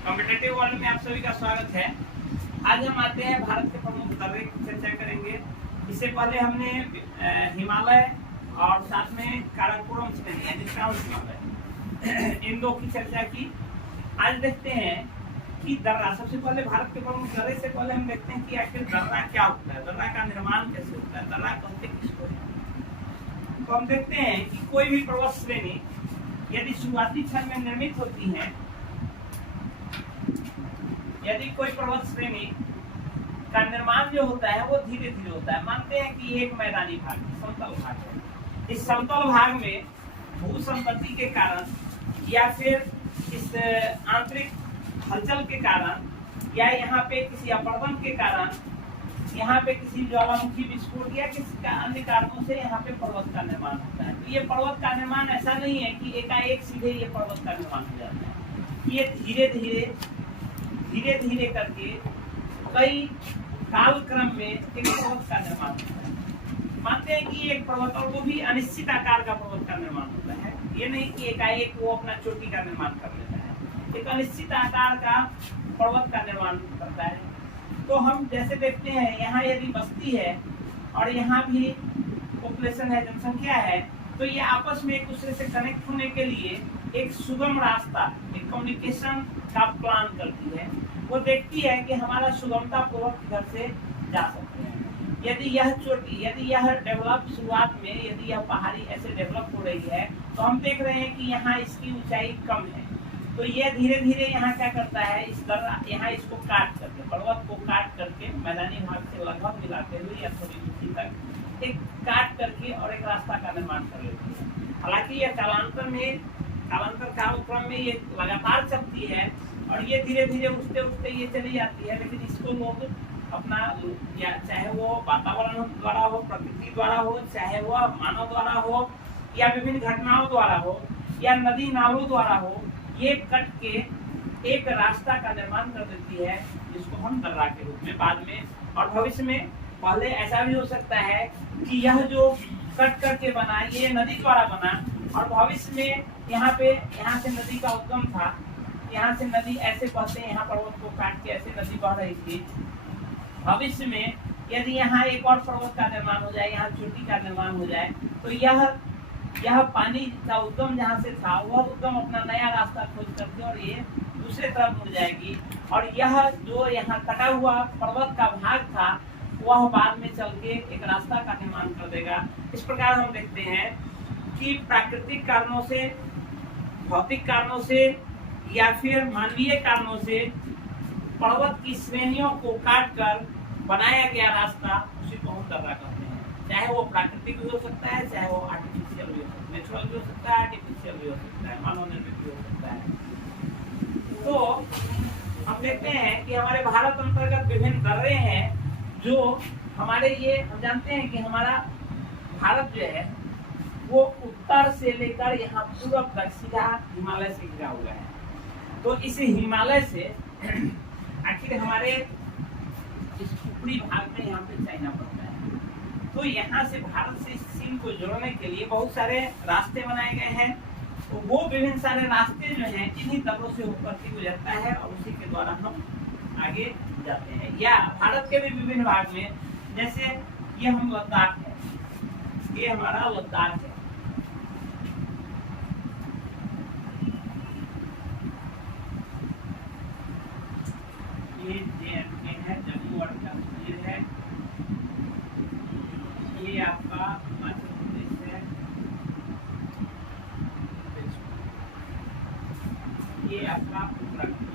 Competitive world में आप सभी का स्वागत है। आज हम आते हैं भारत के प्रमुख दर्रे की चर्चा करेंगे। इससे पहले हमने हिमालय और साथ में काराकोरम हिमालय इन दो की चर्चा की। आज देखते हैं कि दर्रा, सबसे पहले भारत के प्रमुख दर्रे से पहले हम देखते हैं कि आखिर दर्रा क्या होता है, दर्रा का निर्माण कैसे होता है, दर्रा कहते किसको है। तो हम देखते हैं कि कोई भी पर्वत श्रेणी यदि शुरुआती क्षण में निर्मित होती है, यदि कोई पर्वत श्रेणी का निर्माण जो होता है वो धीरे धीरे होता है। मानते हैं कि एक मैदानी भाग, समतल भाग है। इस समतल भाग में भू संपत्ति के कारण या फिर इस आंतरिक हलचल के कारण या यहाँ पे किसी अपरदन के कारण, यहाँ पे किसी ज्वालामुखी विस्फोट या किसी का अन्य कारणों से यहाँ पे पर्वत का निर्माण होता है। तो ये पर्वत का निर्माण ऐसा नहीं है कि एकाएक सीधे ये पर्वत का निर्माण हो जाता है। ये धीरे धीरे करके कई कालक्रम में एक पर्वत का निर्माण होता है। मानते हैं कि एक पर्वत, और वो भी अनिश्चित आकार का पर्वत का निर्माण होता है। ये नहीं कि एकाएक वो अपना चोटी का निर्माण कर लेता है, एक अनिश्चित आकार का पर्वत का निर्माण करता है। तो हम जैसे देखते हैं यहाँ यदि बस्ती है और यहाँ भी पॉपुलेशन है, जनसंख्या है, तो ये आपस में एक दूसरे से कनेक्ट होने के लिए एक सुगम रास्ता, एक कम्युनिकेशन का प्लान करती है। वो देखती है कि हमारा सुगमता पूर्वक घर से जा सकते हैं। यदि यह डेवलप शुरुआत में यदि यह पहाड़ी ऐसे डेवलप हो रही है तो हम देख रहे हैं कि यहाँ इसकी ऊंचाई कम है, तो ये धीरे धीरे यहाँ क्या करता है, इस दर्रा यहाँ इसको काट करके, पर्वत को काट करके मैदानी भाग से लगभग मिलाते हुए या थोड़ी ऊंची तक एक काट करके और एक रास्ता का निर्माण कर लेती है। हालांकि यह कालांतर कालक्रम में ये लगातार चलती है और ये धीरे धीरे उठते उठते ये चली जाती है। लेकिन इसको लोग अपना, या चाहे वो वातावरण द्वारा हो, प्रकृति द्वारा हो, चाहे वो मानव द्वारा हो या विभिन्न घटनाओं द्वारा हो या नदी नालों द्वारा हो, ये कट के एक रास्ता का निर्माण कर देती है, जिसको हम दर्रा के रूप में बाद में और भविष्य में, पहले ऐसा भी हो सकता है कि यह जो कट करके बना ये नदी द्वारा बना और भविष्य में यहाँ से नदी का उद्गम था, यहाँ से नदी ऐसे बहते, यहाँ पर्वत को काट के ऐसे नदी बह रही थी। भविष्य में यदि यहाँ एक और पर्वत का निर्माण हो जाए, यहाँ चोटी का निर्माण हो जाए, तो यह पानी का उद्गम जहाँ से था वह उद्गम अपना नया रास्ता खोज करके और ये दूसरे तरफ मुड़ जाएगी और यह जो यहाँ कटा हुआ पर्वत का भाग था वह बाद में चल के एक रास्ता का निर्माण कर देगा। इस प्रकार हम देखते हैं कि प्राकृतिक कारणों से, भौतिक कारणों से या फिर मानवीय कारणों से पर्वत की श्रेणियों को काट कर बनाया गया रास्ता, उसी को हम दर्रा कहते हैं। चाहे वो प्राकृतिक भी हो सकता है, चाहे वो आर्टिफिशियल भी हो सकता है, नेचुरल भी हो सकता है, आर्टिफिशियल भी हो सकता है, मानव निर्मित भी हो सकता है। तो हम देखते हैं कि हमारे भारत अंतर्गत विभिन्न दर्रे हैं जो हमारे, ये हम जानते हैं कि हमारा भारत जो है वो उत्तर से लेकर यहाँ पूर्व तक सीधा हिमालय से घिरा हुआ है। तो इस हिमालय से आखिर हमारे इस ऊपरी भाग में यहाँ पे चाइना पड़ता है। तो यहाँ से भारत से इस चीन को जोड़ने के लिए बहुत सारे रास्ते बनाए गए हैं। तो वो विभिन्न सारे रास्ते जो हैं इन्हीं दर्रों से होकर के गुजरता है और उसी के द्वारा हम आगे जाते हैं। या भारत के भी विभिन्न भाग में, जैसे ये हम लद्दाख है, ये हमारा लद्दाख है। ये JNK है, जम्मू और कश्मीर है। ये आपका हिमाचल प्रदेश है, ये आपका उत्तराखंड।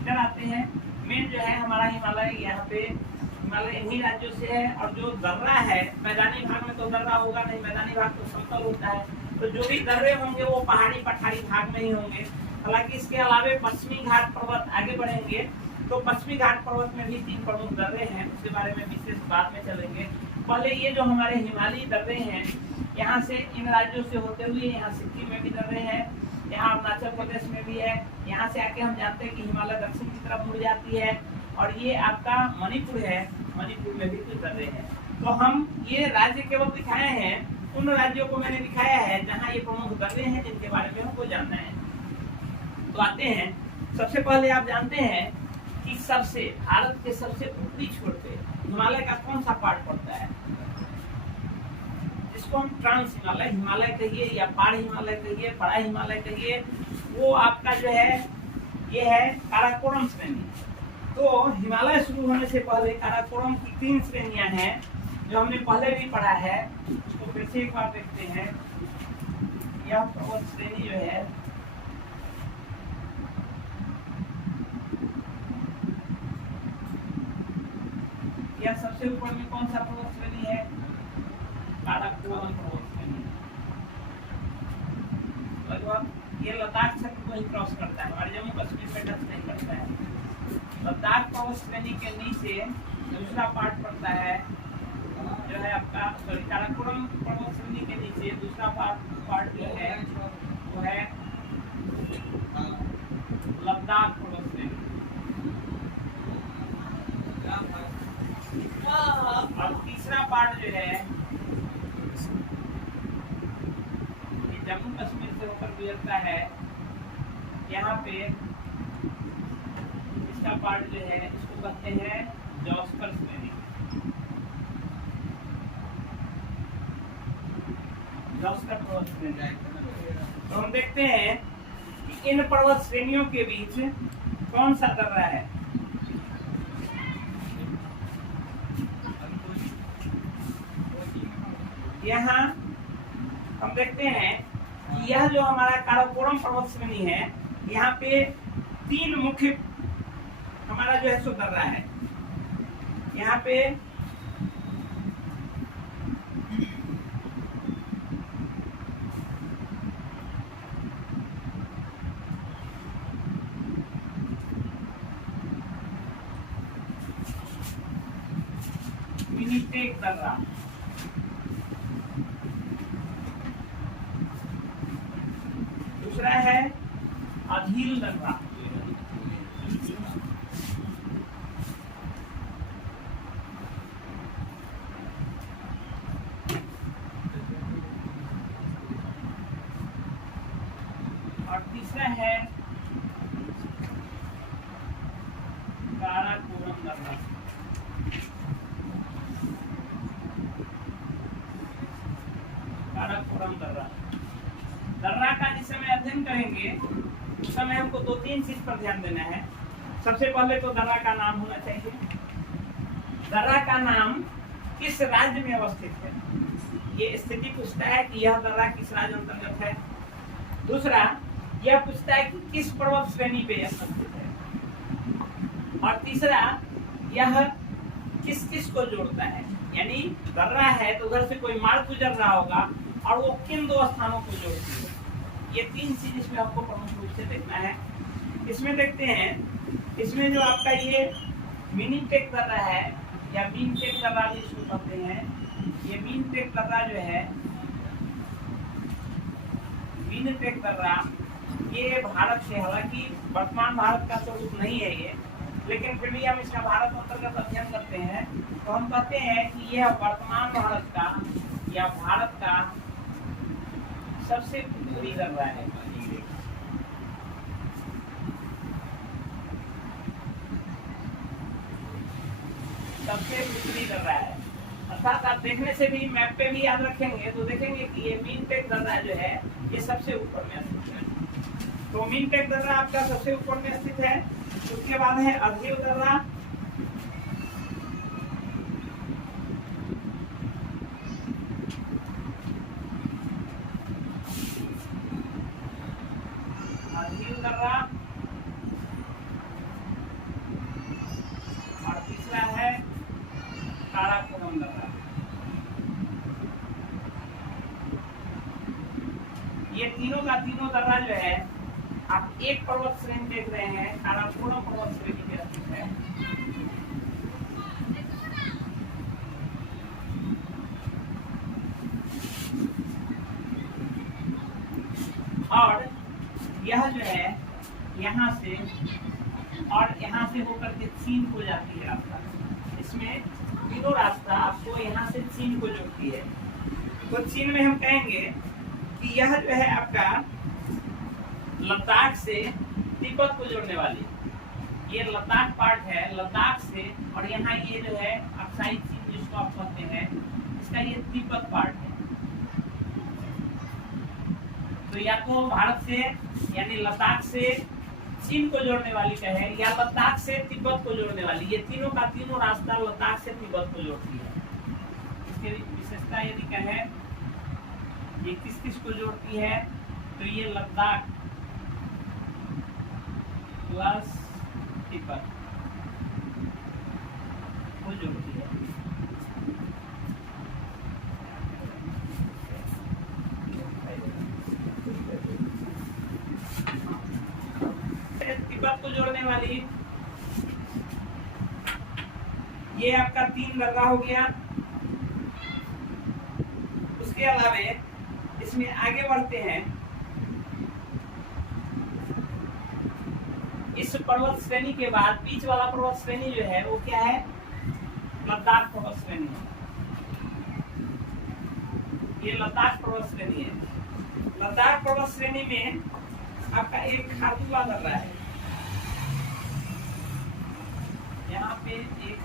इधर आते हैं, मेन जो है हमारा हिमालय, यहाँ पे हिमालय इन्हीं राज्यों से है। और जो दर्रा है, मैदानी भाग में तो दर्रा होगा नहीं, मैदानी भाग तो समतल होता है, तो जो भी दर्रे होंगे वो पहाड़ी पठारी भाग में ही होंगे। हालांकि इसके अलावे पश्चिमी घाट पर्वत आगे बढ़ेंगे तो पश्चिमी घाट पर्वत में भी 3 प्रमुख दर्रे हैं, उसके बारे में विशेष बाद में चलेंगे। पहले ये जो हमारे हिमालयी दर्रे हैं, यहाँ से इन राज्यों से होते हुए यहाँ सिक्किम में भी दर्रे हैं, यहाँ अरुणाचल प्रदेश में भी है। यहाँ से आके हम जानते हैं कि हिमालय दक्षिण की तरफ मुड़ जाती है और ये आपका मणिपुर है, मणिपुर में भी कुछ दर्रे हैं। तो हम ये राज्य केवल दिखाए हैं, उन राज्यों को मैंने दिखाया है जहाँ ये प्रमुख दर्रे हैं जिनके बारे में हमको जानना है। तो आते हैं। सबसे पहले आप जानते हैं कि सबसे भारत के सबसे ऊपरी छोर पे हिमालय का कौन सा पार्ट पड़ता है, जिसको हम ट्रांस हिमालय, हिमालय कहिए या पार हिमालय कहिए, बड़ा हिमालय कहिए, वो आपका जो है ये है काराकोरम श्रेणी। तो हिमालय शुरू होने से पहले काराकोरम की 3 श्रेणियां हैं जो हमने पहले भी पढ़ा है। तो फिर से एक बार देखते हैं। यह पर्वत श्रेणी जो है यह सबसे ऊपर में कौन सा पर्वत श्रेणी है, काराकोरम पर्वत श्रेणी। लगभग ये लद्दाख क्षेत्र को ही क्रॉस करता है, हमारे जम्मू कश्मीर में टच नहीं करता है। लद्दाख पर्वत श्रेणी के नीचे दूसरा पार्ट पड़ता है जो है आपका, सॉरी, काराकोरम पर्वत श्रेणी के नीचे दूसरा पार्ट जो है वो है लद्दाख पर्वत श्रेणी। और तीसरा पार्ट जो है ये जम्मू कश्मीर से होकर गुजरता है। यहाँ पे इसका पार्ट जो है इसको कहते हैं जॉस्कर श्रेणी। जॉस्कर पर्वत श्रेणी। तो हम देखते हैं कि इन पर्वत श्रेणियों के बीच कौन सा दर्रा है। यहाँ हम देखते हैं कि यह जो हमारा काराकोरम पर्वत श्रेणी है, यहाँ पे 3 मुख्य हमारा जो है सो दर्रा है। यहाँ पे मिनीटेक दर्रा, दूसरा है अधील दर्रा, और तीसरा है काराकोरम दर्रा। काराकोरम दर्रा, दर्रा का जिस समय अध्ययन करेंगे उस समय हमको 2-3 चीज पर ध्यान देना है। सबसे पहले तो दर्रा का नाम होना चाहिए। दर्रा का नाम किस राज्य में अवस्थित है, ये स्थिति पूछता है कि यह दर्रा किस राज्य अंतर्गत है। दूसरा यह पूछता है कि किस पर्वत श्रेणी पे अवस्थित है। और तीसरा यह किस किस को जोड़ता है, यानी दर्रा है तो उधर से कोई मार्ग गुजर रहा होगा और वो किन 2 स्थानों को जोड़ती है। ये 3 चीज इसमें आपको प्रमुख रूप से देखना है। इसमें देखते हैं, इसमें जो आपका ये मिनीटेक दर्रा है या मीनटेक दर्रा जिसको कहते हैं, ये मीनटेक दर्रा जो है, मीनटेक दर्रा ये भारत से, हालांकि वर्तमान भारत का स्वरूप नहीं है ये, लेकिन फिर भी हम इसका भारत अंतर्गत अध्ययन करते हैं तो हम कहते हैं कि यह वर्तमान भारत का या भारत का सबसे उत्तरी दर्रा है। सबसे उत्तरी दर्रा है, अर्थात आप देखने से भी मैप पे भी याद रखेंगे तो देखेंगे कि ये मीनटेक दर्रा जो है ये सबसे ऊपर में स्थित है। तो मीनटेक दर्रा आपका सबसे ऊपर में स्थित है। उसके बाद है अधील दर्रा, अधील दर्रा, और तीसरा है काराकोरम दर्रा। ये तीनों का तीनों दर्रा जो है आप एक पर्वत श्रेणी देख रहे हैं, काराकोरम पर्वत श्रेणी में स्थित है। और यह जो है यहाँ से और यहाँ से होकर के चीन को जाती है रास्ता। इसमें तीनों रास्ता आपको यहाँ से चीन को जोड़ती है। तो चीन में हम कहेंगे कि यह जो है आपका लद्दाख से तिब्बत को जोड़ने वाली, ये लद्दाख पार्ट है, लद्दाख से, और यहाँ ये जो है अक्साई चीन जिसको आप कहते हैं, इसका ये तिब्बत पार्ट है। तो या तो भारत से यानी लद्दाख से चीन को जोड़ने वाली कहे, या लद्दाख से तिब्बत को जोड़ने वाली, ये तीनों का तीनों रास्ता लद्दाख से तिब्बत को जोड़ती है। इसकी विशेषता यदि कहे ये किस किस को जोड़ती है, तो ये लद्दाख प्लस तिब्बत को जोड़ती है। तिब्बत को जोड़ने वाली ये आपका 3 दर्रा हो गया। उसके अलावे इसमें आगे बढ़ते हैं, इस पर्वत श्रेणी के बाद बीच वाला पर्वत श्रेणी जो है वो क्या है, लद्दाख पर्वत श्रेणी है। ये लद्दाख पर्वत श्रेणी है। लद्दाख पर्वत श्रेणी में आपका एक खारदुला दर्रा है, यहाँ पे एक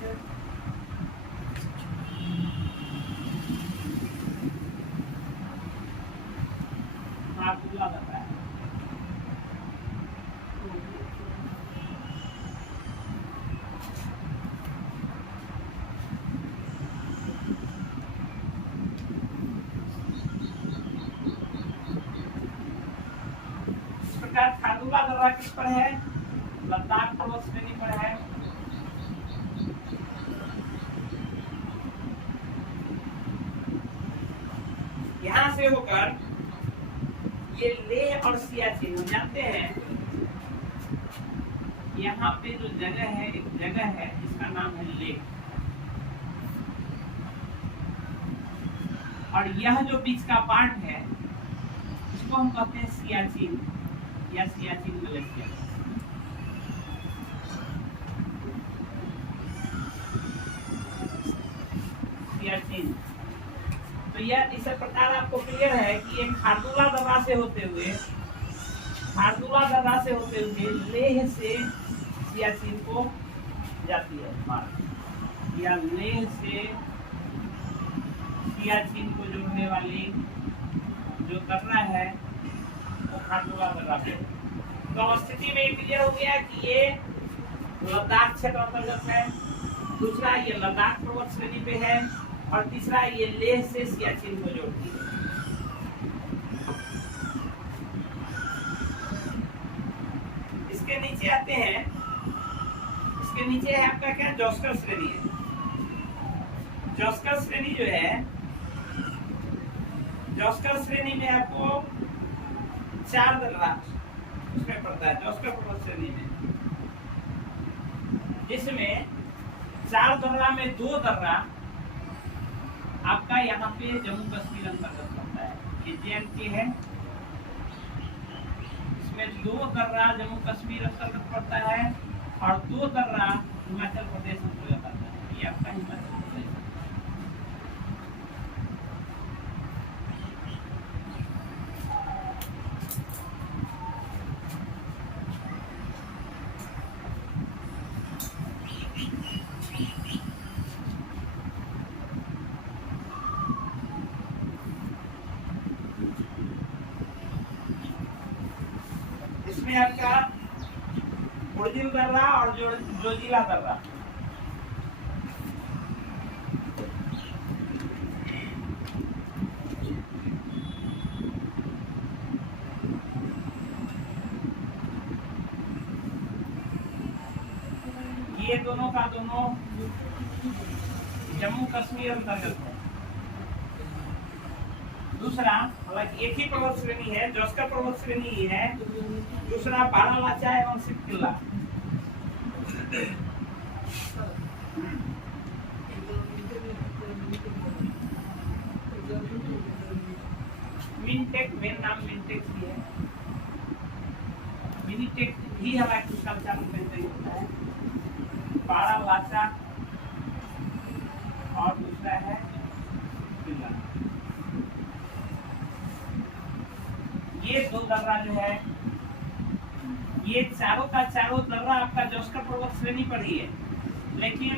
खारदुला दर्रा है। खारदुला दर्रा किस पर है, लद्दाख पर्वत श्रेणी पर है। यहाँ से होकर ये लेह और सियाचिन, हम जानते हैं यहाँ पे जो जगह है, एक जगह है जिसका नाम है लेह, और यह जो बीच का पार्ट है इसको हम कहते हैं सियाचिन या सियाचिन ग्लेशियर। सियाचिन, तो यह इस प्रकार आपको क्लियर है कि एक खारदुला दर्रा से होते हुए लेह से सियाचिन को जाती है मार्ग, या लेह से सियाचिन को जोड़ने वाली जो दर्रा है वो खारदुला दर्रा है। तो स्थिति में क्लियर हो गया कि ये लद्दाख क्षेत्र अंतर्गत है, दूसरा ये लद्दाख पर्वत श्रेणी पे है, और तीसरा ये लेह से सियाचिन को जोड़ती है। इसके नीचे आते हैं, इसके नीचे है आपका क्या, जोस्कर श्रेणी है। जोस्कर श्रेणी जो है, जोस्कर श्रेणी में आपको 4 दर्रा उसमें पड़ता है, जोस्कर पर्वत श्रेणी में, जिसमें 4 दर्रा में 2 दर्रा आपका यहाँ पे जम्मू कश्मीर अंतर्गत पड़ता है। ये JNK है, इसमें 2 दर्रा जम्मू कश्मीर अंतर्गत पड़ता है, और 2 दर्रा हिमाचल प्रदेश अंतर्गत आता है। ये आपका हिमाचल प्रदेश। इसमें आपका बुर्जिल दर्रा और जोजिला दर्रा, ये दोनों का दोनों जम्मू कश्मीर अंतर्गत है। दूसरा, हालांकि एक ही पर्वत श्रेणी है, जोस्कर पर्वत श्रेणी ही है। दूसरा बारालाचा एवं सिपकिल्ला, मिनटेक, मेन नाम मिनटेक ही है, मिनीटेक भी हालांकि उसका चालू करते होता है। बारालाचा और दूसरा है सिपकिल्ला। ये 2 दर्रा जो है ये चारों का चारों दर्रा आपका जॉस्कर पर्वत श्रेणी पर ही है, लेकिन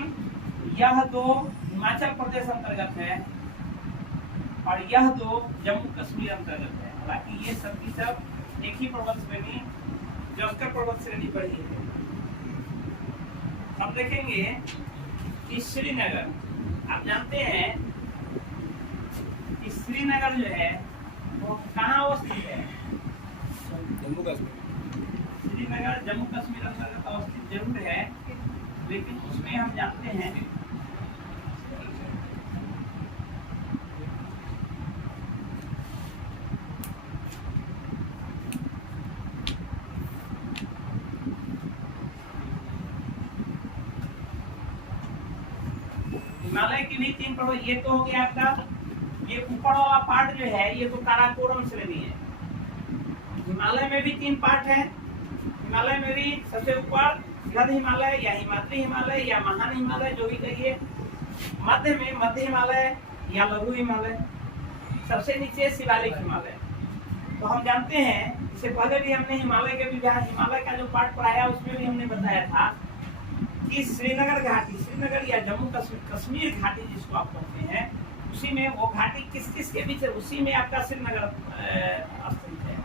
यह तो हिमाचल प्रदेश अंतर्गत है और यह तो जम्मू कश्मीर अंतर्गत है। हालांकि ये सब की सब एक ही पर्वत श्रेणी जॉस्कर पर्वत श्रेणी पर ही है। हम देखेंगे कि श्रीनगर, आप जानते हैं कि श्रीनगर जो है वो कहाँ अवस्थित है? जम्मू कश्मीर। श्रीनगर जम्मू कश्मीर अंतर्गत अवस्थित जरूर है, लेकिन उसमें हम जानते हैं हिमालय की भी 3 पर्वत। ये तो हो गया आपका, ये ऊपर वाला पार्ट जो है ये तो काराकोरम श्रेणी है। हिमालय में भी 3 पार्ट है। हिमालय में भी सबसे ऊपर गध हिमालय या हिमाद्री हिमालय या महान हिमालय जो भी कहिए, मध्य में मध्य हिमालय या लघु हिमालय, सबसे नीचे शिवालिक हिमालय। तो हम जानते हैं, इससे पहले भी हमने हिमालय के विभाग, हिमालय का जो पार्ट पढ़ाया उसमें भी हमने बताया था कि श्रीनगर घाटी, श्रीनगर या जम्मू कश्मीर घाटी जिसको आप कहते हैं, उसी में वो घाटी किस किस के बीच है, उसी में आपका श्रीनगर स्थित है।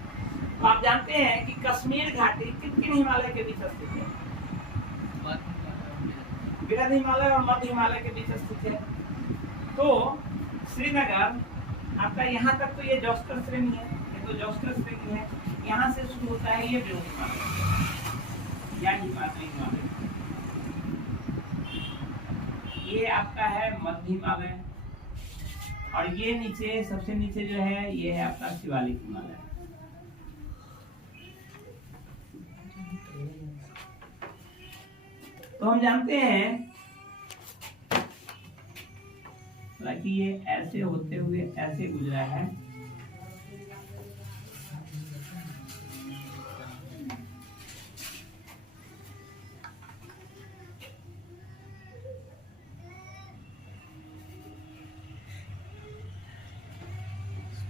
तो आप जानते हैं कि कश्मीर घाटी किन किन हिमालय के बीच स्थित है? बृहद हिमालय और मध्य हिमालय के बीच स्थित है। तो श्रीनगर आपका यहाँ तक तो ये जॉस्कर श्रेणी है, ये तो जॉस्कर श्रेणी है। यहाँ से शुरू होता है ये बृहद हिमालय या हिमाद्री हिमालय, ये आपका है मध्य हिमालय, और ये नीचे सबसे नीचे जो है ये है आपका शिवालिक हिमालय। तो हम जानते हैं कि ये ऐसे होते हुए ऐसे गुजरा है,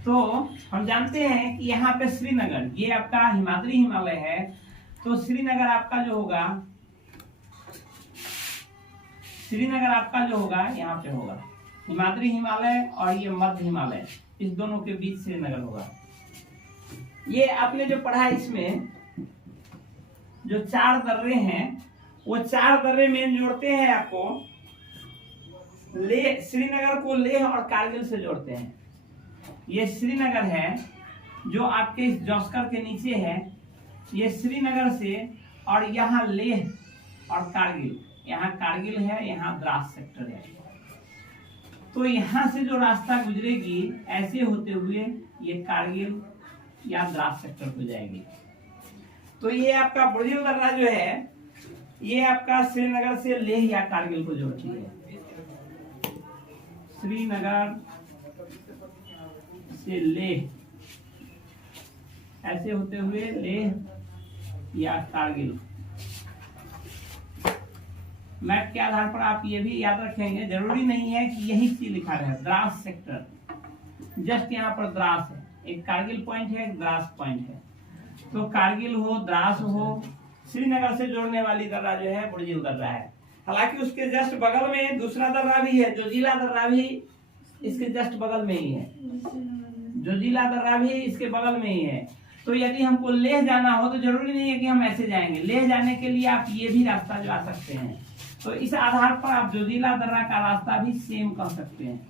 तो हम जानते हैं कि यहाँ पे श्रीनगर, ये आपका हिमाद्री हिमालय है, तो श्रीनगर आपका जो होगा, श्रीनगर आपका जो होगा यहाँ पे होगा हिमाद्री हिमालय और ये मध्य हिमालय, इस दोनों के बीच श्रीनगर होगा। ये आपने जो पढ़ा इसमें जो 4 दर्रे हैं, वो 4 दर्रे में जोड़ते हैं आपको लेह, श्रीनगर को लेह और कारगिल से जोड़ते हैं। ये श्रीनगर है जो आपके इस जॉस्कर के नीचे है, ये श्रीनगर से, और यहाँ लेह और कारगिल, यहाँ कारगिल है, यहाँ द्रास सेक्टर है। तो यहाँ से जो रास्ता गुजरेगी ऐसे होते हुए ये कारगिल या द्रास सेक्टर को जाएगी। तो ये आपका बुर्जिल दर्रा जो है ये आपका श्रीनगर से लेह या कारगिल को जोड़ती है। श्रीनगर से लेह ऐसे होते हुए लेह या कारगिल। मैप के आधार पर आप ये भी याद रखेंगे, जरूरी नहीं है कि यही चीज लिखा रहे। द्रास सेक्टर, जस्ट यहाँ पर द्रास है, एक कारगिल पॉइंट है, एक द्रास पॉइंट है। तो कारगिल हो, द्रास हो, श्रीनगर से जोड़ने वाली दर्रा जो है बुर्जिल दर्रा है। हालांकि उसके जस्ट बगल में दूसरा दर्रा भी है, जोजिला दर्रा भी इसके जस्ट बगल में ही है, जोजिला दर्रा भी इसके बगल में ही है। तो यदि हमको लेह जाना हो तो जरूरी नहीं है कि हम ऐसे जाएंगे, लेह जाने के लिए आप ये भी रास्ता जो आ सकते हैं। तो इस आधार पर आप जोजिला दर्रा का रास्ता भी सेम कर सकते हैं।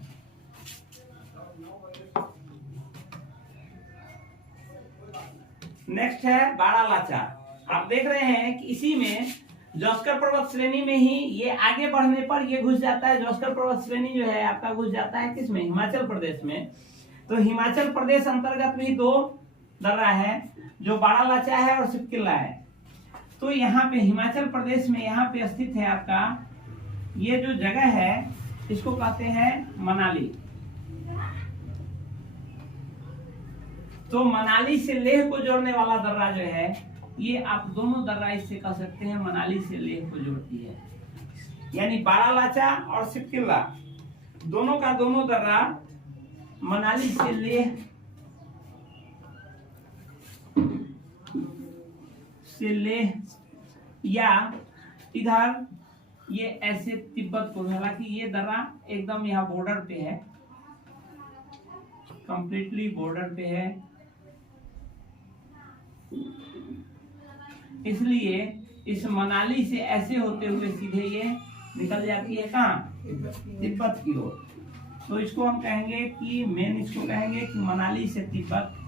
नेक्स्ट है बारालाचा। आप देख रहे हैं कि इसी में जॉस्कर पर्वत श्रेणी में ही ये आगे बढ़ने पर ये घुस जाता है। जॉस्कर पर्वत श्रेणी जो है आपका घुस जाता है किसमें? हिमाचल प्रदेश में। तो हिमाचल प्रदेश अंतर्गत भी 2 दर्रा है, जो बारालाचा है और सिपकिल्ला है। तो यहाँ पे हिमाचल प्रदेश में यहाँ पे स्थित है आपका ये जो जगह है, इसको कहते हैं मनाली। तो मनाली से लेह को जोड़ने वाला दर्रा जो है, ये आप दोनों दर्रा इससे कह सकते हैं मनाली से लेह को जोड़ती है। यानी बारालाचा और सिपकिल्ला दोनों का दोनों दर्रा मनाली से लेह से लेह या इधर ये ऐसे तिब्बत को, हालांकि ये दर्रा एकदम यहाँ बॉर्डर पे है, कंप्लीटली बॉर्डर पे है, इसलिए इस मनाली से ऐसे होते हुए सीधे ये निकल जाती है कहाँ, तिब्बत की ओर। तो इसको हम कहेंगे कि मेन इसको कहेंगे कि मनाली से तिब्बत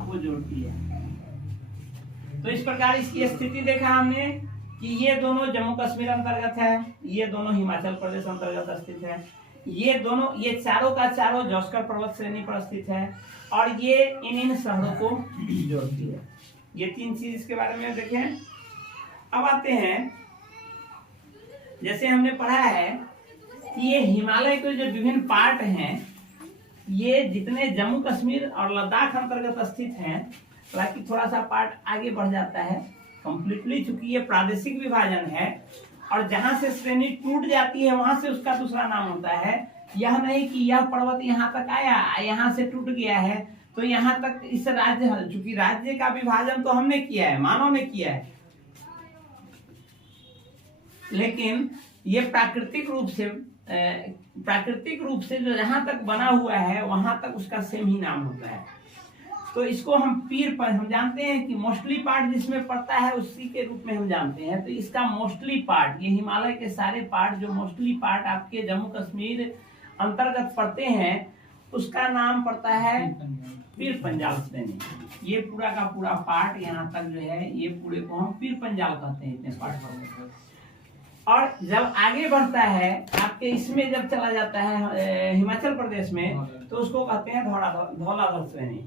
वो जोड़ती है। तो इस प्रकार इसकी स्थिति देखा हमने कि ये दोनों जम्मू कश्मीर अंतर्गत है, ये दोनों हिमाचल प्रदेश अंतर्गत स्थित है, ये दोनों, ये चारों का चारों जौस्कर पर्वत श्रेणी पर स्थित है, और ये इन शहरों को जोड़ती है। ये तीन चीज इसके बारे में देखें। अब आते हैं, जैसे हमने पढ़ा है कि ये हिमालय के जो विभिन्न पार्ट हैं, ये जितने जम्मू कश्मीर और लद्दाख अंतर्गत स्थित हैं, हालांकि थोड़ा सा पार्ट आगे बढ़ जाता है कंप्लीटली, चूंकि ये प्रादेशिक विभाजन है, और जहां से श्रेणी टूट जाती है वहां से उसका दूसरा नाम होता है। यह नहीं कि यह पर्वत यहाँ तक आया, यहाँ से टूट गया है तो यहाँ तक इस राज्य, चूंकि राज्य का विभाजन तो हमने किया है, मानव ने किया है, लेकिन ये प्राकृतिक रूप से जो जहां तक बना हुआ है वहां तक उसका सेम ही नाम होता है। तो इसको हम हम जानते हैं कि मोस्टली पार्ट जिसमें पड़ता है उसी के रूप में हम जानते हैं। तो इसका मोस्टली पार्ट, ये हिमालय के सारे पार्ट जो मोस्टली पार्ट आपके जम्मू कश्मीर अंतर्गत पड़ते हैं, उसका नाम पड़ता है पीर पंजाल श्रेणी। ये पूरा का पूरा पार्ट यहाँ तक जो है, ये पूरे को हम पीर पंजाल कहते हैं, इतने पार्ट पर। और जब आगे बढ़ता है आपके इसमें, जब चला जाता है हिमाचल प्रदेश में, तो उसको कहते हैं धौलाधर श्रेणी।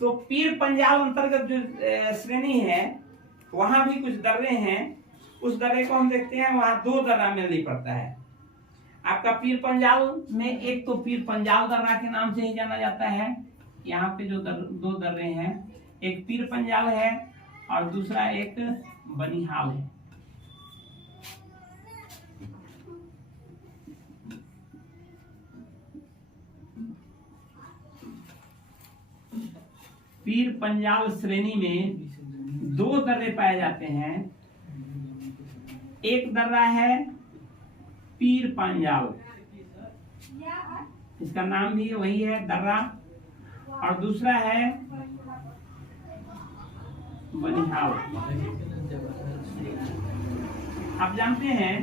तो पीर पंजाल अंतर्गत जो श्रेणी है, वहां भी कुछ दर्रे हैं, उस दर्रे को हम देखते हैं, वहां दो दर्रा मेनली पड़ता है आपका पीर पंजाल में। एक तो पीर पंजाल दर्रा के नाम से ही जाना जाता है, यहाँ पे जो दो दर्रे हैं, एक पीर पंजाल है और दूसरा एक बनिहाल है। पीर पंजाल श्रेणी में दो दर्रे पाए जाते हैं। एक दर्रा है पीर पंजाल, इसका नाम भी वही है दर्रा, और दूसरा है बनिहाल। आप जानते हैं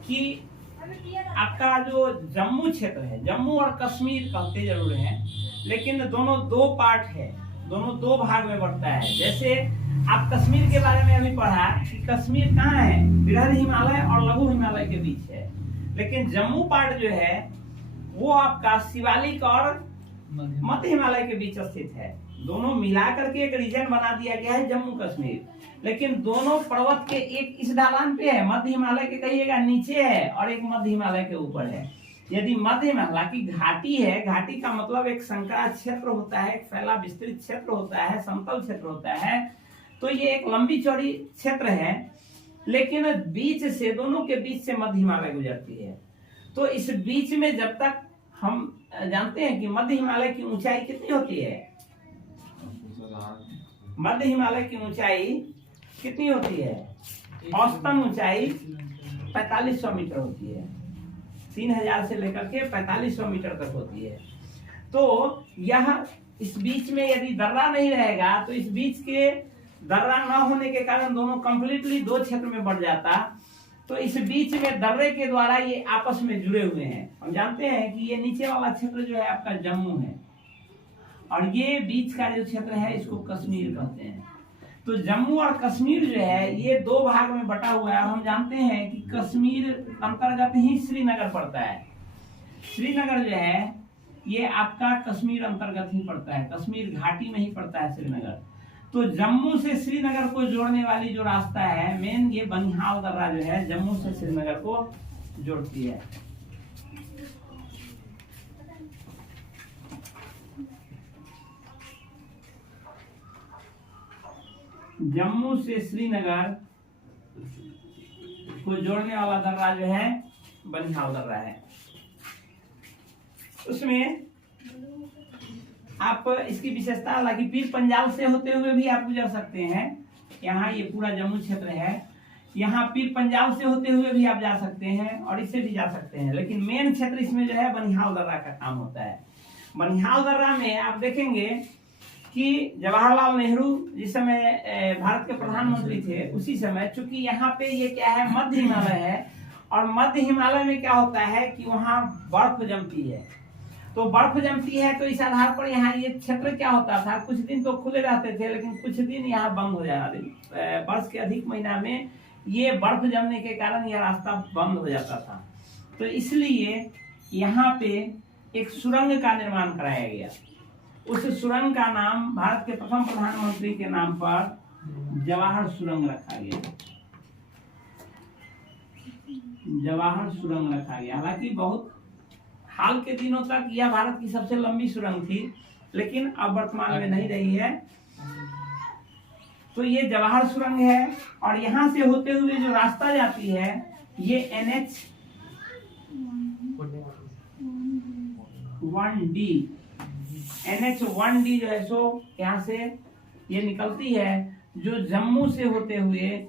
कि आपका जो जम्मू क्षेत्र है, जम्मू और कश्मीर कहते जरूर हैं, लेकिन दोनों दो पार्ट है, दोनों दो भाग में बढ़ता है। जैसे आप कश्मीर के बारे में अभी पढ़ा कि कश्मीर कहाँ है, बृहद हिमालय और लघु हिमालय के बीच है, लेकिन जम्मू पार्ट जो है वो आपका शिवालिक और मध्य हिमालय के बीच स्थित है। दोनों मिला करके एक रीजन बना दिया गया है जम्मू कश्मीर, लेकिन दोनों पर्वत के एक इस ढलान पे है, मध्य हिमालय के कहिएगा नीचे है, और एक मध्य हिमालय के ऊपर है। यदि मध्य में, हालांकि घाटी है, घाटी का मतलब एक संकरा क्षेत्र होता है, एक फैला विस्तृत क्षेत्र होता है, समतल क्षेत्र होता है, तो ये एक लंबी चौड़ी क्षेत्र है, लेकिन बीच से, दोनों के बीच से मध्य हिमालय गुजरती है। तो इस बीच में जब तक हम जानते हैं कि मध्य हिमालय की ऊंचाई कितनी होती है, मध्य हिमालय की ऊंचाई कितनी होती है, औसतन ऊंचाई 4500 मीटर होती है, 3000 से लेकर के 4500 मीटर तक होती है। तो यह इस बीच में यदि दर्रा नहीं रहेगा, तो इस बीच के दर्रा न होने के कारण दोनों कंप्लीटली दो क्षेत्र में बढ़ जाता। तो इस बीच में दर्रे के द्वारा ये आपस में जुड़े हुए हैं। हम जानते हैं कि ये नीचे वाला क्षेत्र जो है आपका जम्मू है, और ये बीच का जो क्षेत्र है इसको कश्मीर कहते हैं। तो जम्मू और कश्मीर जो है ये दो भाग में बटा हुआ है। हम जानते हैं कि कश्मीर अंतर्गत ही श्रीनगर पड़ता है। श्रीनगर जो है ये आपका कश्मीर अंतर्गत ही पड़ता है, कश्मीर घाटी में ही पड़ता है श्रीनगर। तो जम्मू से श्रीनगर को जोड़ने वाली जो रास्ता है मेन, ये बनिहाल दर्रा जो है जम्मू से श्रीनगर को जोड़ती है। जम्मू से श्रीनगर को जोड़ने वाला दर्रा जो है बनिहाल दर्रा है। उसमें आप इसकी विशेषता, हालांकि पीर पंजाल से होते हुए भी आप गुजर सकते हैं। यहाँ ये पूरा जम्मू क्षेत्र है, यहाँ पीर पंजाल से होते हुए भी आप जा सकते हैं और इससे भी जा सकते हैं, लेकिन मेन क्षेत्र इसमें जो है बनिहाल दर्रा का काम होता है। बनिहाल दर्रा में आप देखेंगे कि जवाहरलाल नेहरू जिस समय भारत के प्रधानमंत्री थे, उसी समय, चूंकि यहाँ पे ये क्या है, मध्य हिमालय है, और मध्य हिमालय में क्या होता है कि वहाँ बर्फ जमती है। तो बर्फ जमती है तो इस आधार पर यहाँ ये क्षेत्र क्या होता था, कुछ दिन तो खुले रहते थे, लेकिन कुछ दिन यहाँ बंद हो जाता। वर्ष के अधिक महीना में ये बर्फ जमने के कारण यह रास्ता बंद हो जाता था। तो इसलिए यहाँ पे एक सुरंग का निर्माण कराया गया। उस सुरंग का नाम भारत के प्रथम प्रधानमंत्री के नाम पर जवाहर सुरंग रखा गया। जवाहर सुरंग रखा गया। हालांकि बहुत हाल के दिनों तक यह भारत की सबसे लंबी सुरंग थी, लेकिन अब वर्तमान में नहीं रही है। तो ये जवाहर सुरंग है, और यहाँ से होते हुए जो रास्ता जाती है ये NH1D जो है सो यहाँ से ये निकलती है, जो जम्मू से होते हुए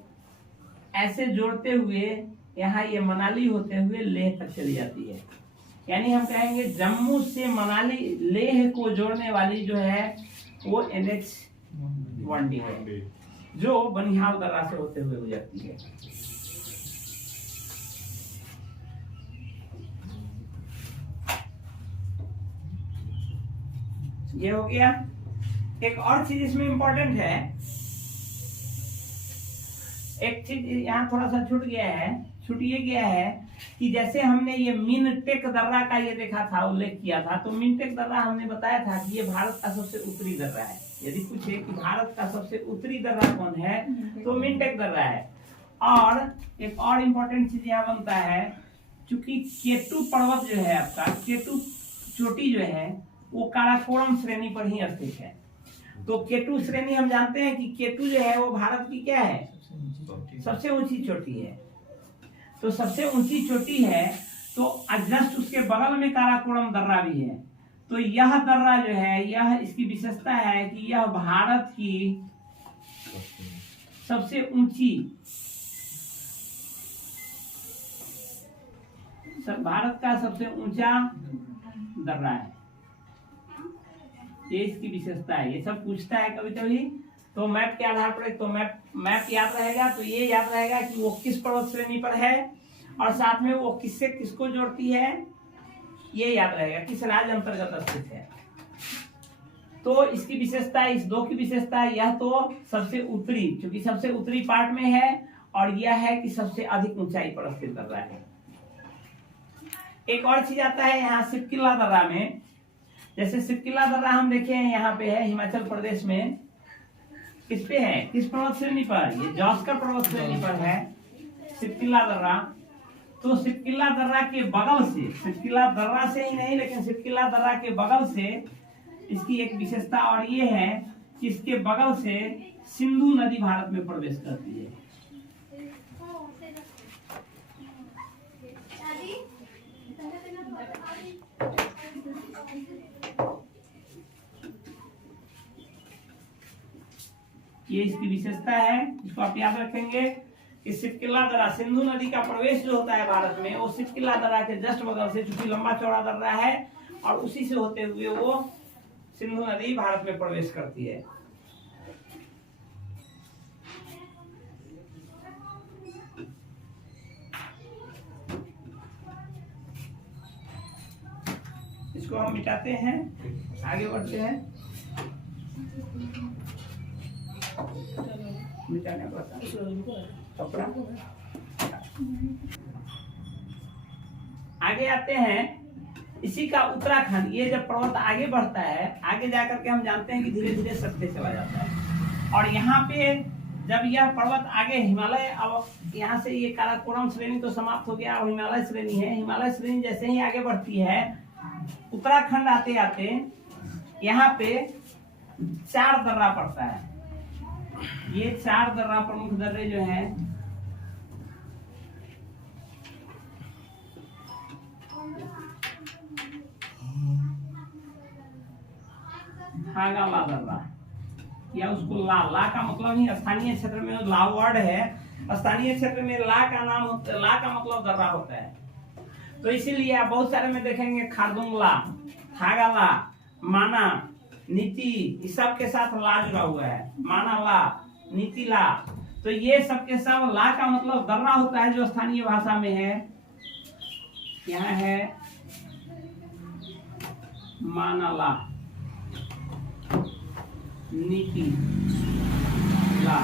ऐसे जोड़ते हुए यहाँ ये मनाली होते हुए लेह तक चली जाती है। यानी हम कहेंगे जम्मू से मनाली लेह को जोड़ने वाली जो है वो NH1D है, जो बनिहाल दर्रा से होते हुए गुजरती है। ये हो गया। एक और चीज इसमें इंपॉर्टेंट है, एक चीज यहाँ थोड़ा सा छूट ये गया है कि जैसे हमने ये मिनटेक दर्रा का ये देखा था, उल्लेख किया था, तो मिनटेक दर्रा हमने बताया था कि ये भारत का सबसे उत्तरी दर्रा है। यदि पूछे कि भारत का सबसे उत्तरी दर्रा कौन है, तो मिनटेक दर्रा है। और एक और इम्पोर्टेंट चीज यहाँ बनता है, चूंकि केटू पर्वत जो है आपका, केटू चोटी जो है वो काराकोरम श्रेणी पर ही स्थित है। तो केटू श्रेणी हम जानते हैं कि केटू जो है वो भारत की क्या है, सबसे ऊंची चोटी है। तो सबसे ऊंची चोटी है, तो जस्ट उसके बगल में काराकोरम दर्रा भी है। तो यह दर्रा जो है, यह इसकी विशेषता है कि यह भारत की सबसे ऊंची, भारत का सबसे ऊंचा दर्रा है। ये इसकी विशेषता है। ये सब पूछता है कभी कभी, तो मैप के आधार पर, तो मैप याद रहेगा, तो ये याद रहेगा कि वो किस पर्वत श्रेणी पर है, और साथ में वो किससे किसको जोड़ती है, ये याद रहेगा, किस राज्य अंतर्गत स्थित है। तो इसकी विशेषता, इस दो की विशेषता, यह तो सबसे उत्तरी, क्योंकि सबसे उत्तरी पार्ट में है, और यह है कि सबसे अधिक ऊंचाई पर स्थित दर्रा है। एक और चीज आता है यहाँ सिपकिला दर्रा में। जैसे सिपकिला दर्रा हम देखे हैं, यहाँ पे है हिमाचल प्रदेश में, किस पे है, किस पर्वत श्रेणी पर, ये जॉस्कर पर्वत श्रेणी पर है सिपकिला दर्रा। तो सिपकिला दर्रा के बगल से, सिपकिला दर्रा से ही नहीं, लेकिन सिपकिला दर्रा के बगल से इसकी एक विशेषता और ये है कि इसके बगल से सिंधु नदी भारत में प्रवेश करती है। ये इसकी विशेषता है, इसको आप याद रखेंगे कि सिपकिला दर्रा, सिंधु नदी का प्रवेश जो होता है भारत में, वो सिपकिला दर्रा के जस्ट बगल से, चूंकि लंबा चौड़ा दर्रा है, और उसी से होते हुए वो सिंधु नदी भारत में प्रवेश करती है। इसको हम मिटाते हैं, आगे बढ़ते हैं। मिटाने पड़ता कपड़ा। आगे आते हैं, इसी का उत्तराखंड। ये जब पर्वत आगे बढ़ता है, आगे जाकर के हम जानते हैं कि धीरे धीरे सत्य चला जाता है। और यहाँ पे जब यह पर्वत आगे हिमालय, अब यहाँ से ये काराकोरम श्रेणी तो समाप्त हो गया, और हिमालय श्रेणी है। हिमालय श्रेणी जैसे ही आगे बढ़ती है, उत्तराखंड आते आते यहाँ पे 4 दर्रा पड़ता है। ये 4 दर्रा, प्रमुख दर्रे जो हैं, थागा ला दर्रा, या उसको ला, ला का मतलब ही स्थानीय क्षेत्र में ला वर्ड है, स्थानीय क्षेत्र में ला का नाम ला का मतलब दर्रा होता है। तो इसीलिए आप बहुत सारे में देखेंगे खारदुंगला, थागाला, माना, नीति, इस सब के साथ ला जुड़ा हुआ है, माना ला, नीति ला। तो ये सब के सब ला का मतलब दर्रा होता है जो स्थानीय भाषा में है। यहाँ है माना ला, नीति ला,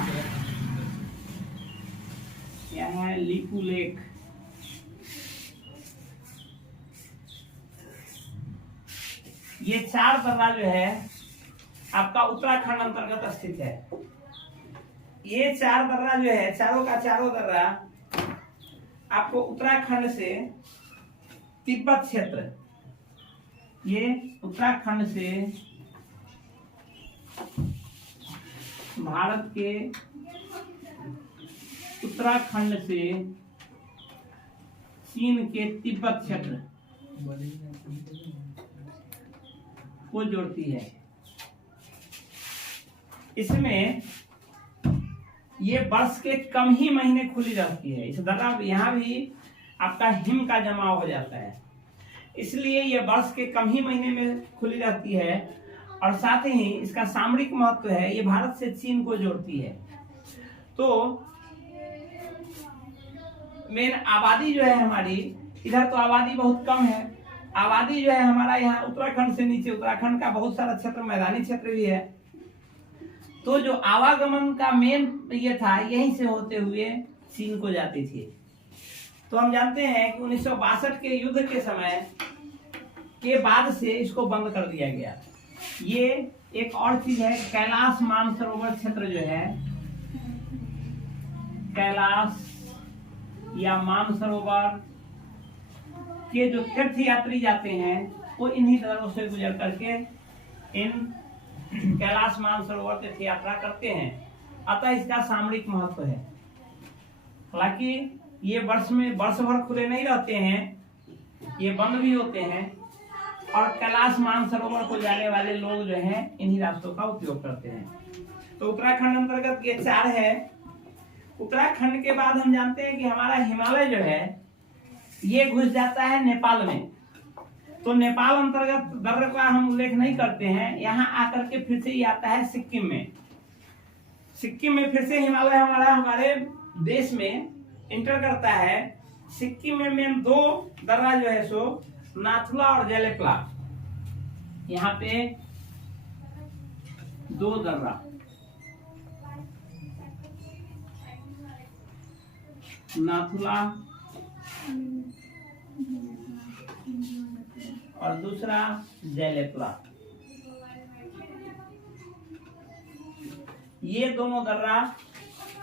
यहाँ है लिपू लेक, ये 4 दर्रा जो है आपका उत्तराखंड अंतर्गत स्थित है। ये 4 दर्रा जो है, चारों का चारों दर्रा आपको उत्तराखंड से तिब्बत क्षेत्र, ये उत्तराखंड से भारत के उत्तराखंड से चीन के तिब्बत क्षेत्र को जोड़ती है। इसमें ये वर्ष के कम ही महीने खुली रहती है। इस दर्रा यहाँ भी आपका हिम का जमाव हो जाता है, इसलिए ये वर्ष के कम ही महीने में खुली रहती है। और साथ ही इसका सामरिक महत्व है, ये भारत से चीन को जोड़ती है। तो मेन आबादी जो है हमारी इधर, तो आबादी बहुत कम है। आबादी जो है हमारा यहाँ उत्तराखंड से नीचे, उत्तराखंड का बहुत सारा क्षेत्र मैदानी क्षेत्र भी है। तो जो आवागमन का मेन ये था, यहीं से होते हुए चीन को जाती थी। तो हम जानते हैं कि 1962 के युद्ध के समय के बाद से इसको बंद कर दिया गया। ये एक और चीज है, कैलाश मानसरोवर क्षेत्र जो है, कैलाश या मानसरोवर के जो तीर्थ यात्री जाते हैं वो इन्हीं दर्रों से गुजर करके इन कैलाश मानसरोवर तीर्थ यात्रा करते हैं। अतः इसका सामरिक महत्व है। हालांकि ये वर्ष भर खुले नहीं रहते हैं, ये बंद भी होते हैं। और कैलाश मानसरोवर को जाने वाले लोग जो हैं इन्हीं रास्तों का उपयोग करते हैं। तो उत्तराखंड अंतर्गत ये 4 है। उत्तराखंड के बाद हम जानते हैं कि हमारा हिमालय जो है ये घुस जाता है नेपाल में। तो नेपाल अंतर्गत दर्रे का हम उल्लेख नहीं करते हैं। यहाँ आकर के फिर से ये आता है सिक्किम में। सिक्किम में फिर से हिमालय हमारे देश में इंटर करता है। सिक्किम में मेन 2 दर्रा जो है सो नाथुला और जेलेपला, यहाँ पे 2 दर्रा, नाथुला और दूसरा जेलेपला। ये दोनों दर्रा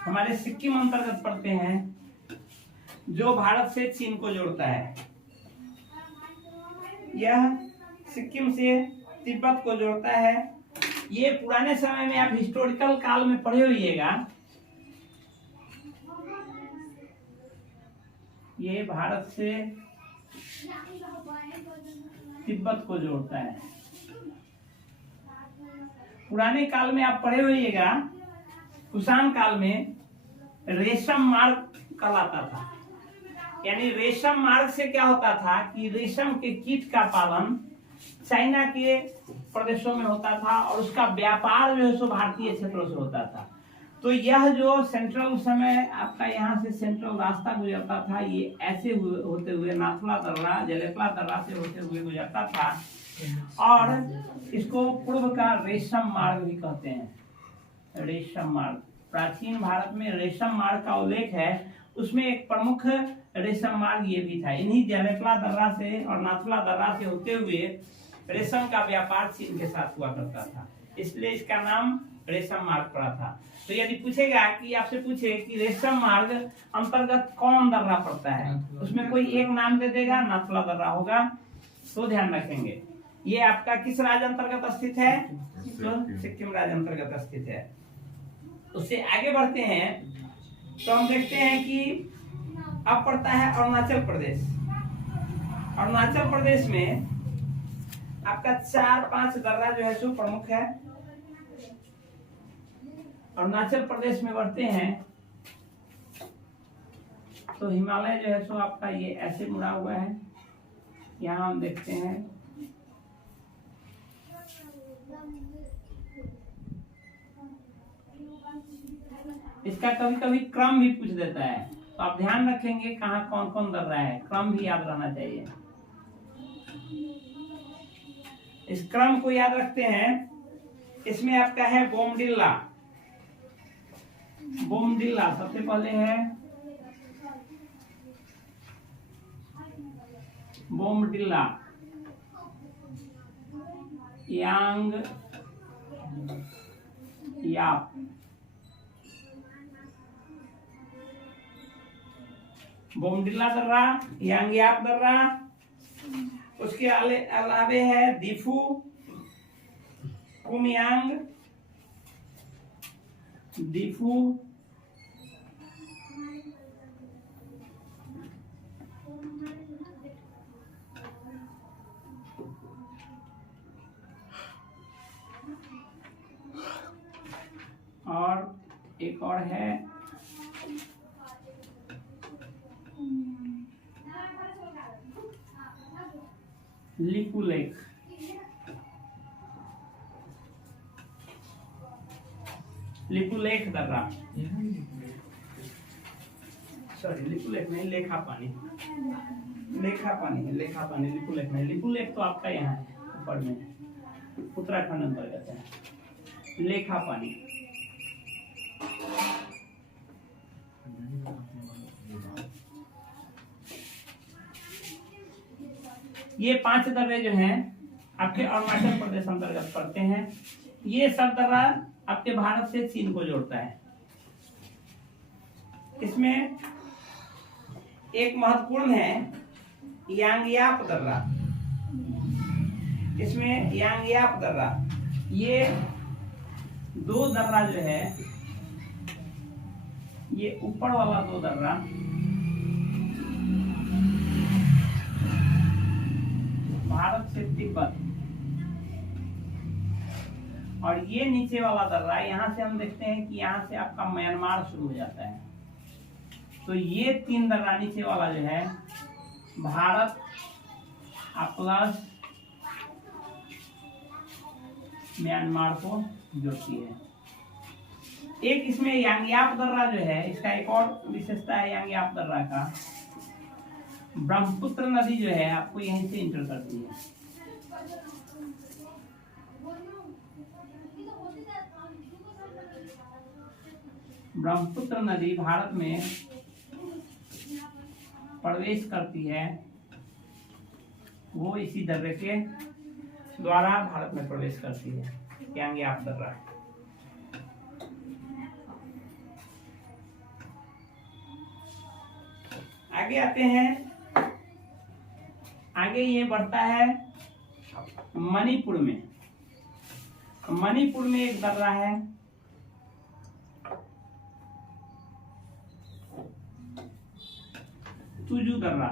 हमारे सिक्किम अंतर्गत पड़ते हैं, जो भारत से चीन को जोड़ता है। यह सिक्किम से तिब्बत को जोड़ता है। ये पुराने समय में आप हिस्टोरिकल काल में पढ़े होइएगा, ये भारत से तिब्बत को जोड़ता है। पुराने काल में आप पढ़े होइएगा, कुषाण काल में रेशम मार्ग कहलाता था। यानी रेशम मार्ग से क्या होता था कि रेशम के कीट का पालन चाइना के प्रदेशों में होता था और उसका व्यापार जो है सो भारतीय क्षेत्रों से होता था। तो यह जो सेंट्रल समय आपका यहाँ से सेंट्रल रास्ता गुजरता था, ये ऐसे होते हुए नाथुला दर्रा, जेलेपला दर्रा से होते हुए गुजरता था। और इसको पूर्व का रेशम मार्ग भी कहते हैं। रेशम मार्ग, प्राचीन भारत में रेशम मार्ग का उल्लेख है। उसमें एक प्रमुख रेशम मार्ग ये भी था। इन्हीं जेलेपला दर्रा से और नाथुला दर्रा से होते हुए रेशम का व्यापार चीन के साथ हुआ करता था, इसलिए इसका नाम रेशम मार्ग पड़ा था। तो यदि पूछेगा कि आपसे पूछे कि रेशम मार्ग अंतर्गत कौन दर्रा पड़ता है, उसमें कोई एक नाम दे देगा, नाथुला दर्रा होगा। तो ध्यान रखेंगे ये आपका किस राज्य अंतर्गत स्थित है, तो सिक्किम राज्य अंतर्गत स्थित है। उससे आगे बढ़ते हैं तो हम देखते हैं कि अब पड़ता है अरुणाचल प्रदेश। अरुणाचल प्रदेश में आपका 4-5 दर्रा जो है सो प्रमुख है। अरुणाचल प्रदेश में बढ़ते हैं तो हिमालय जो है सो आपका ये ऐसे मुड़ा हुआ है। यहाँ हम देखते हैं इसका कभी कभी क्रम भी पूछ देता है, तो आप ध्यान रखेंगे कहाँ कौन कौन दर्रा है, क्रम भी याद रहना चाहिए। इस क्रम को याद रखते हैं। इसमें आपका है बोमडिल्ला। बोमडिल्ला सबसे पहले है बोमडिल्ला, यांग याप, बोमडिल्ला दर्रा, यांग याप दर्रा। उसके अलावे है दीफू, कुमयांग, दीफू, और एक और है लिपू लेक। लिपू लेक दर्रा, सॉरी लिपू लेक नहीं, लेखा पानी, लेखा पानी है, लेखा पानी, लिपू लेक नहीं। लिपू लेक तो आपका यहाँ है ऊपर में, उत्तराखंड अंतर्गत है। लेखा पानी ये 5 दर्रे जो हैं आपके अरुणाचल प्रदेश अंतर्गत पड़ते हैं। ये सब दर्रा आपके भारत से चीन को जोड़ता है। इसमें एक महत्वपूर्ण है यांगयाप दर्रा। इसमें यांगयाप दर्रा, ये 2 दर्रा जो है, ये ऊपर वाला 2 दर्रा भारत से तिब्बत, और ये नीचे वाला दर्रा, यहां से हम देखते हैं कि यहां से आपका म्यांमार शुरू हो जाता है। तो ये 3 दर्रा नीचे वाला जो है भारत प्लस म्यांमार को जोड़ती है। एक इसमें यांगयाप दर्रा जो है, इसका एक और विशेषता है यांगयाप दर्रा का, ब्रह्मपुत्र नदी जो है आपको यहीं से इंटर करती है। ब्रह्मपुत्र नदी भारत में प्रवेश करती है, वो इसी दर्रे के द्वारा भारत में प्रवेश करती है, यांगयाप दर्रा। आगे आते हैं, आगे ये बढ़ता है मणिपुर में। मणिपुर में एक दर्रा है तुजू दर्रा।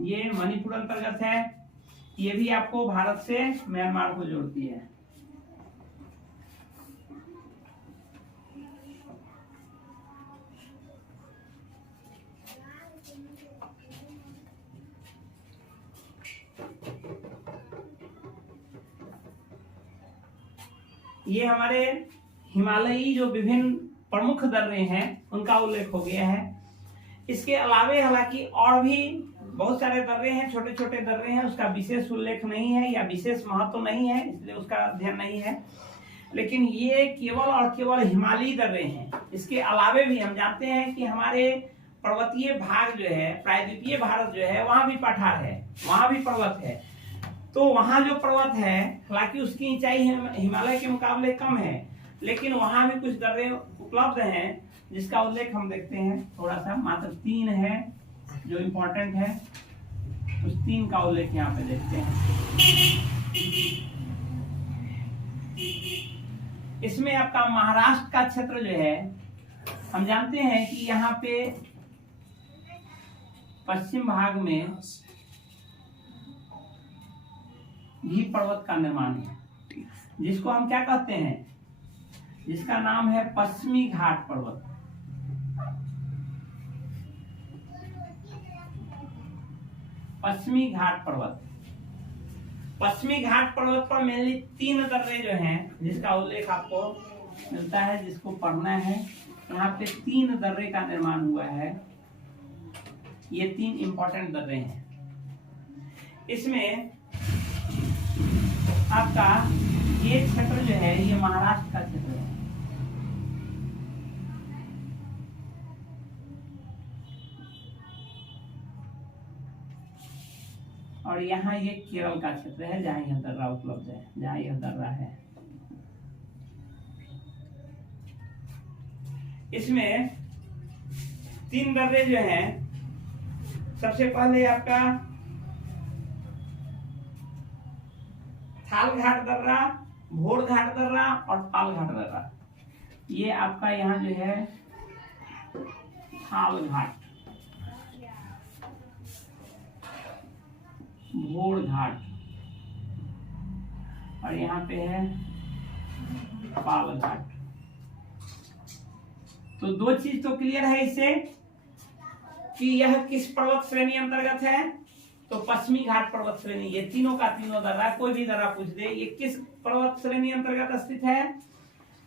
ये मणिपुर अंतर्गत है। ये भी आपको भारत से म्यांमार को जोड़ती है। ये हमारे हिमालयी जो विभिन्न प्रमुख दर्रे हैं उनका उल्लेख हो गया है। इसके अलावे हालांकि और भी बहुत सारे दर्रे हैं, छोटे छोटे दर्रे हैं, उसका विशेष उल्लेख नहीं है या विशेष महत्व नहीं है, इसलिए उसका अध्ययन नहीं है। लेकिन ये केवल और केवल हिमालयी दर्रे हैं। इसके अलावे भी हम जानते हैं कि हमारे पर्वतीय भाग जो है, प्रायद्वीपीय भारत जो है, वहां भी पठार है, वहां भी पर्वत है। तो वहां जो पर्वत है, हालांकि उसकी ऊंचाई हिमालय के मुकाबले कम है, लेकिन वहां भी कुछ दर्रे उपलब्ध हैं जिसका उल्लेख हम देखते हैं। थोड़ा सा मात्र 3 है जो इम्पोर्टेंट है, उस 3 का उल्लेख यहाँ पे देखते हैं। इसमें आपका महाराष्ट्र का क्षेत्र जो है, हम जानते हैं कि यहाँ पे पश्चिम भाग में भी पर्वत का निर्माण है, जिसको हम क्या कहते हैं, जिसका नाम है पश्चिमी घाट पर्वत। पश्चिमी घाट पर्वत। पश्चिमी घाट पर्वत पर मेनली 3 दर्रे जो हैं, जिसका उल्लेख आपको मिलता है, जिसको पढ़ना है। यहाँ पे 3 दर्रे का निर्माण हुआ है। ये 3 इंपॉर्टेंट दर्रे हैं। इसमें आपका ये क्षेत्र जो है, ये महाराष्ट्र का क्षेत्र है। और यहाँ ये केरल का क्षेत्र है, जहाँ यह दर्रा उपलब्ध है, जहाँ यह दर्रा है। इसमें 3 दर्रे जो हैं, सबसे पहले आपका थाल घाट दर्रा, भोर घाट दर्रा और पाल घाट दर्रा। ये आपका यहाँ जो है थाल घाट, भोर घाट, और यहाँ पे है पाल घाट। तो 2 चीज तो क्लियर है इससे कि यह किस पर्वत श्रेणी अंतर्गत है। तो पश्चिमी घाट पर्वत श्रेणी, ये तीनों का तीनों दर्रा, कोई भी दर्रा पूछ दे, ये किस पर्वत श्रेणी अंतर्गत स्थित है,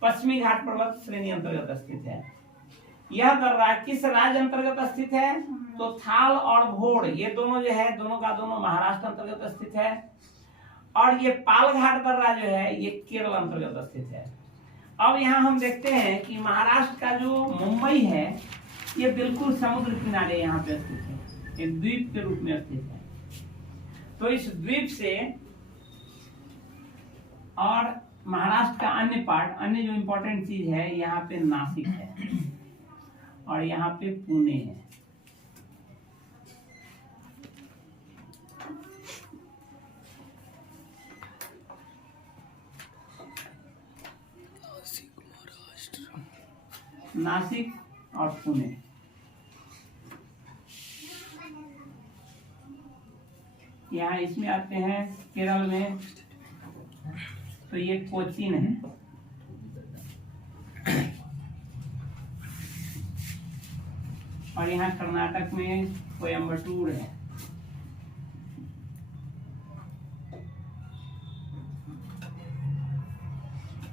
पश्चिमी घाट पर्वत श्रेणी अंतर्गत स्थित है। यह दर्रा किस राज्य अंतर्गत स्थित है, तो थाल और भोर, ये दोनों जो है, दोनों का दोनों महाराष्ट्र अंतर्गत स्थित है। और ये पाल घाट दर्रा जो है, ये केरल अंतर्गत स्थित है। अब यहाँ हम देखते हैं कि महाराष्ट्र का जो मुंबई है, ये बिल्कुल समुद्र किनारे यहाँ पे स्थित है, एक द्वीप के रूप में स्थित है। तो इस द्वीप से और महाराष्ट्र का अन्य पार्ट, अन्य जो इंपॉर्टेंट चीज है, यहाँ पे नासिक है और यहाँ पे पुणे है। नासिक और पुणे। यहाँ इसमें आते हैं केरल में, तो ये कोचीन है। और यहाँ कर्नाटक में कोयम्बटूर है।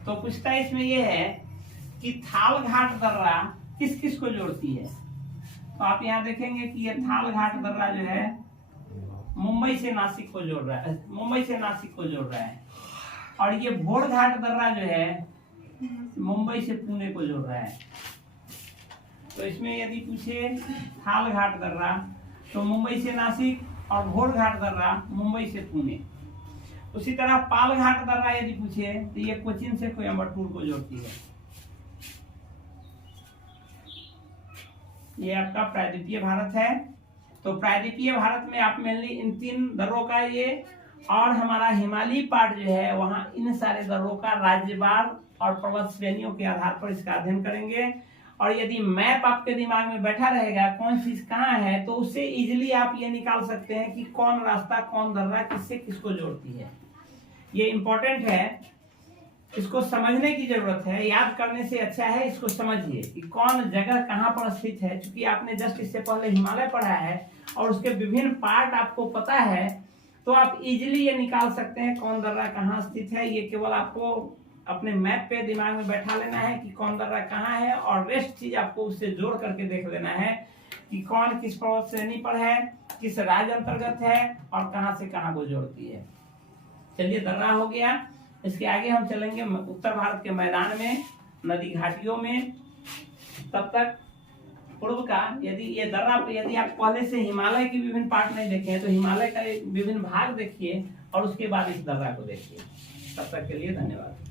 तो पूछता है इसमें ये है कि थाल घाट दर्रा किस किस को जोड़ती है। तो आप यहाँ देखेंगे कि ये थाल घाट दर्रा जो है मुंबई से नासिक को जोड़ रहा है, मुंबई से नासिक को जोड़ रहा है। और ये भोर घाट दर्रा जो है मुंबई से पुणे को जोड़ रहा है। तो इसमें यदि पूछे थाल घाट दर्रा, तो मुंबई से नासिक, और भोर घाट दर्रा मुंबई से पुणे। उसी तरह पाल घाट दर्रा यदि पूछे, तो ये कोचीन से कोयम्बटूर को जोड़ती है। ये आपका प्रायद्वीपीय भारत है। तो प्रायद्वीपीय भारत में आप मेनली इन 3 दर्रों का ये, और हमारा हिमालयी पार्ट जो है, वहां इन सारे दर्रों का राज्यवार और पर्वत श्रेणियों के आधार पर इसका अध्ययन करेंगे। और यदि मैप आपके दिमाग में बैठा रहेगा कौन चीज कहाँ है, तो उससे इजिली आप ये निकाल सकते हैं कि कौन रास्ता, कौन दर्रा किससे किसको जोड़ती है। ये इंपॉर्टेंट है, इसको समझने की जरूरत है। याद करने से अच्छा है इसको समझिए कि कौन जगह कहाँ पर स्थित है। क्योंकि आपने जस्ट इससे पहले हिमालय पढ़ा है और उसके विभिन्न पार्ट आपको पता है, तो आप इजिली ये निकाल सकते हैं कौन दर्रा कहाँ स्थित है। ये केवल आपको अपने मैप पे दिमाग में बैठा लेना है कि कौन दर्रा कहाँ है, और रेस्ट चीज आपको उससे जोड़ करके देख लेना है कि कौन किस पर्वत श्रेणी पर है, किस राज्य अंतर्गत है, और कहाँ से कहाँ को जोड़ती है। चलिए, दर्रा हो गया। इसके आगे हम चलेंगे उत्तर भारत के मैदान में, नदी घाटियों में। तब तक पूर्व का, यदि ये दर्रा, यदि आप पहले से हिमालय के विभिन्न पार्ट नहीं देखे हैं, तो हिमालय का विभिन्न भाग देखिए और उसके बाद इस दर्रा को देखिए। तब तक के लिए धन्यवाद।